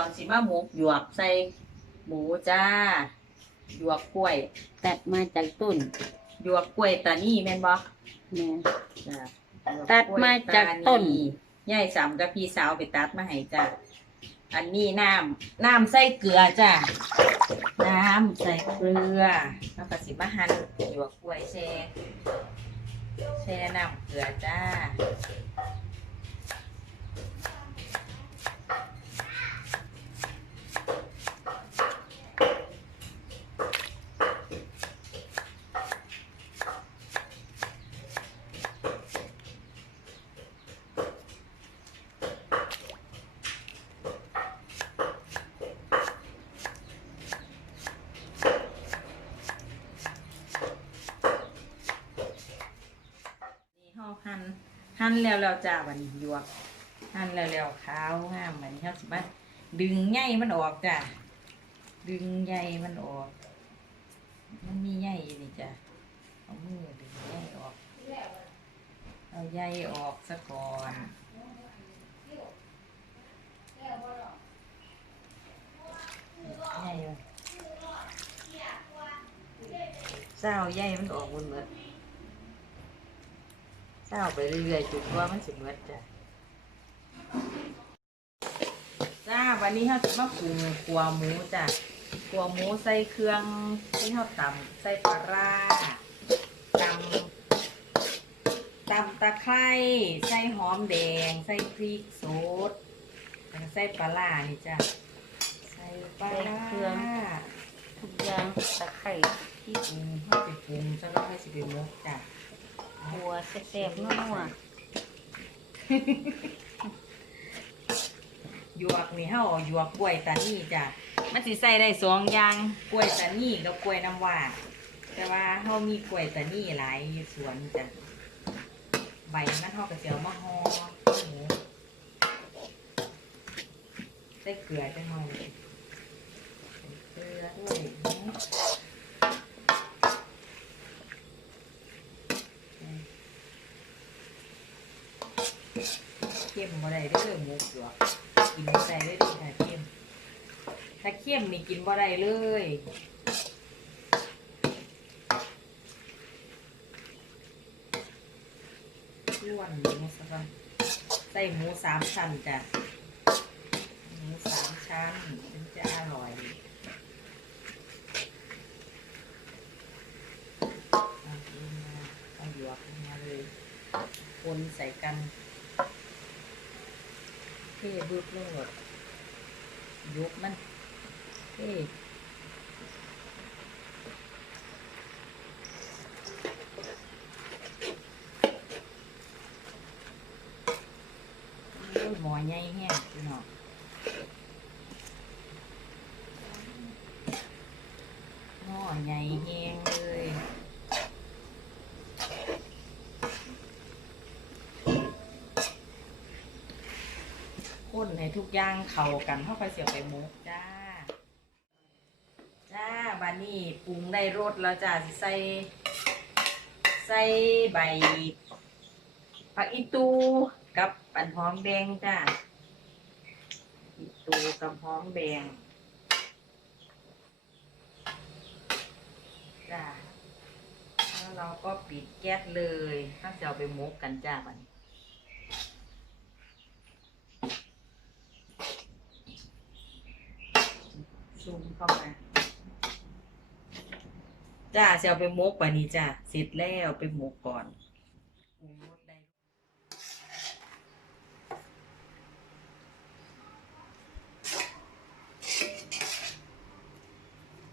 วกสิมาหมกหยวกใส่หมูจ้าหยวกกล้วยตัดมาจากต้นหยวกกล้วยตานี่แม่นบ่แม่จ้ะตัดมาจากต้น ยายสามกับพี่สาวไปตัดมาให้จ้ะอันนี้น้ำน้ำใส่เกลือจ้ะน้ำใส่เกลือแล้วก็สิมาหั่นหยวกกล้วยแช่แช่น้ำเกลือจ้า ห่อหั่นหั่นแล้วแล้วจ้าบัดนหยวกหั่นแล้วแล้วขาวงามบัดนี้เฮาสิมาดึงใยมันออกจ้ะดึงใยมันออก มันมีใยอยู่นี่จ้ะเอามือดึงใยออกเอาใยออกซะก่อนใยเศร้าใยมันออกหมดหมด เศร้าไปเรื่อยๆจุดว่ามันสิเมดจ้ะจ้าวันนี้เราจะมาปรุงกัวหมูจ้ะกัวหมูใส่เครื่องที่เราตำใส่ปลาร้าตำตำตะไคร้ใส่หอมแดง ใส่พริกสดแล้วก็ใส่ปลาร้านี่จ้ะใส่ปลาร้าทุกอย่างตะไคร้ที่ปรุงเขาไปปรุงจะแล้วค่อยสิไปมกจ้ะ หัวแซ่บๆนัวหยวกนี่เฮาเอาหยวกกล้วยตานี่จ้ะมันสิใส่ได้สองอย่างกล้วยตานี่กับกล้วยน้ำว้าแต่ว่าเฮามีกล้วยตานี่หลายอยู่สวนจ้ะใบมันเฮาก็สิเอามาห่อหมูใส่เกลือจังหน่อยใส่เกลือด้วย เข้มบ่ได้เด้อหมูหยวกกินบ่ได้เลยถ้าเข้มถ้าเข้มนี่กินบ่ได้เลยล้วนหมูซะก่อนใส่หมูสามชั้นจ้ะหมูสามชั้นถึงจะอร่อยเอาลงมาเอาหยวกมาเลยคนใส่กัน เท่บึกเลยแบบยุบมันเท่โอ้ยหมอใหญ่แห้งพี่น้องหม้อใหญ่แห้ง เลยคนให้ทุกอย่างเข้ากันเข้าไปเสียบไปมุกจ้า จ้าบานนี้ปรุงได้รสแล้วจ้าใส่ใส่ใบผักอีตูกับปันหอมแดงจ้าอีตูกับหอมแดงจ้าแล้วเราก็ปิดแก๊สเลยถ้าจะเอาไปหมกกันจ้าบัดน ซูม เข้ามาจ้าจะเอาไปมกป่ะนี้จ้าเสร็จแล้วไปมกก่อนปรุงรสได้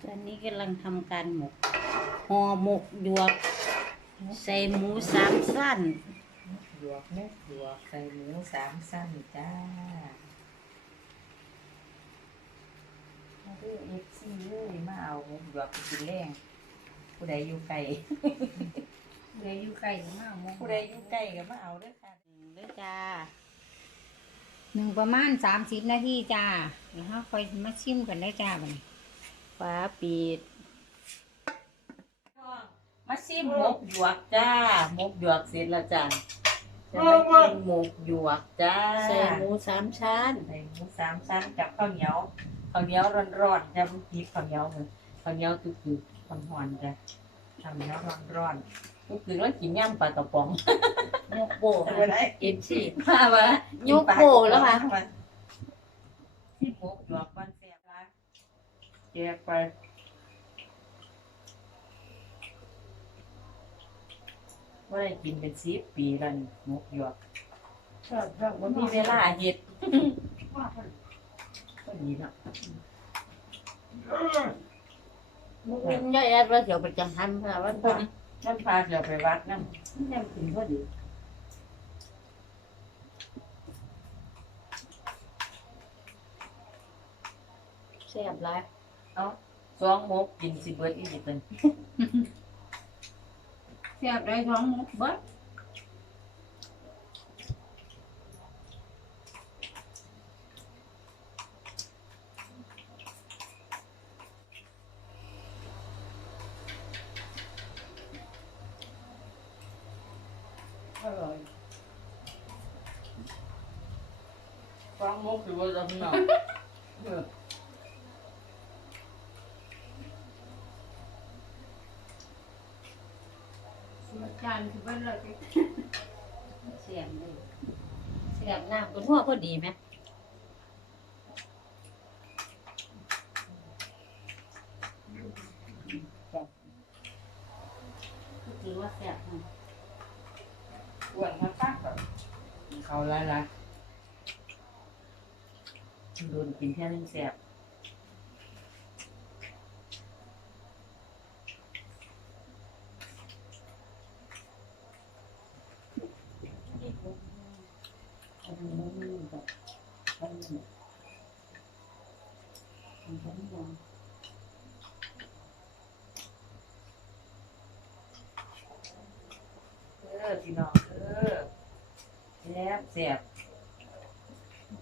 ตอนนี้กำลังทำการหมกห่อหมกหยวก ใส่หมูสามสั้นหยวกมกหยวกใส่หมูสามสั้นจ้า มาดูเอฟซีเลยมาเอาหมูหยวกไปกินแรงผู้ใดอยู่ไกล เดี๋ยวอยู่ใกลมากหมกผู้ใดอยู่ใกลก็มาเอาเด้อค่ะเด้อจ้าหนึ่งประมาณสามสิบนาทีจ้าเดี๋ยวเราคอยมาชิมกันได้จ้าบัดนี้ฟ้าปิด มาซิมหมกหยวกจ้าหมกหยวกเสร็จแล้วจ้าจะไปกินหมกหยวกจ้าใส่หมูสามชั้น ใส่หมูสามชั้นกับข้าวเหนียว ข้าวเหนียวร้อนๆจะมีข้าวเหนียวเหมือนข้าวเหนียวตุกๆหอนๆจ้ะข้าวเหนียวร้อนๆก็คือว่ากินย่ำปลากระป๋องยกโบไม่ได้เอ็นสี่มาว่ายกโบแล้วค่ะที่หมกหยวกมันเสียบละแจกไปว่าได้กินเป็นสิบปีแล้วนี่หมกหยวกชอบชอบมันมีเวลาเห็ด ก็ดีเนาะมันย่อยแอดว่าเดี๋ยวไปจังหันค่ะว่าผมท่านพาเดี๋ยวไปวัดนั่นยังกินพอดีแซ่บหลายเอาสองหมกกินสิเบิดอีกนิดหนึงเสียบได้ท้องหมดเบิด อร่อยสองหมกสิเบิดแล้วพี่น้องเออจานคือเบิดเลยเสียบเลยเสียบน้ำคุณหัวพอดีไหมถือว่าแซ่บ นะอ้วนมาปักแบบเขาละละโดนกินแค่นึงแสบอันนี้มันแบบอันนี้อันนี้เออพี่น้อง เออแสบแสบ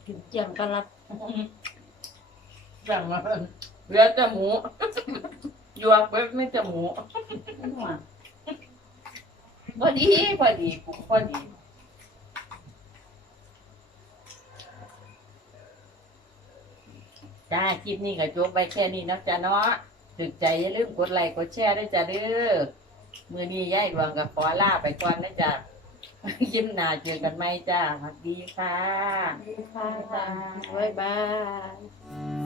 กินเจียมกะลัดสั่งมาเหลือแต่หมูหยวกเว็บไม่แต่หมูนั่นหว่าพอดีพอดีปุ๊บพอดีจ้าคลิปนี้ก็จบไปแค่นี้นะจ๊ะเนาะถึกใจอย่าลืมกดไลค์กดแชร์ด้วยจ้ะเด้อมือนี้ย่ายดวงกับขอลาไปก่อนนะจ๊ะ ยิ้มหน้าเจอกันไหมจ้าสวัสดีค่ะ ดีค่ะบ๊ายบาย